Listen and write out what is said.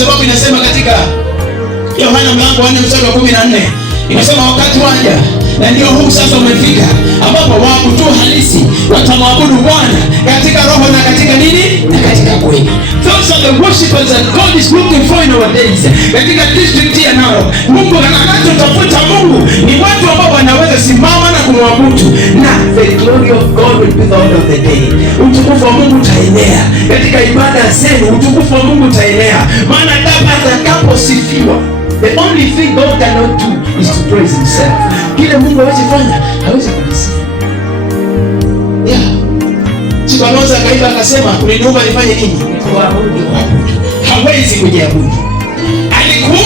sababu inasema katika Yohana mlango wa 4 mstari wa 14, inasema wakati waja na ndio huu sasa umefika, ambapo waabudu halisi watamwabudu Bwana katika roho na katika nini? Na katika kweli. Those are the worshipers that God is looking for in our days. Katika district ya Narok, Mungu anachotafuta Mungu ni watu ambao wanaweza simama na kumwabudu, na the glory of God will be the order of the day. Utukufu wa Mungu utaenea katika ibada zenu, utukufu wa Mungu utaenea, maana atakaposifiwa, the only thing God cannot do is to praise himself. Kile Mungu hawezi fanya, hawezi kujisifu. Chibaloza kaiba akasema, uliniumba nifanye nini? Hawezi kujiabudu. Alikuwa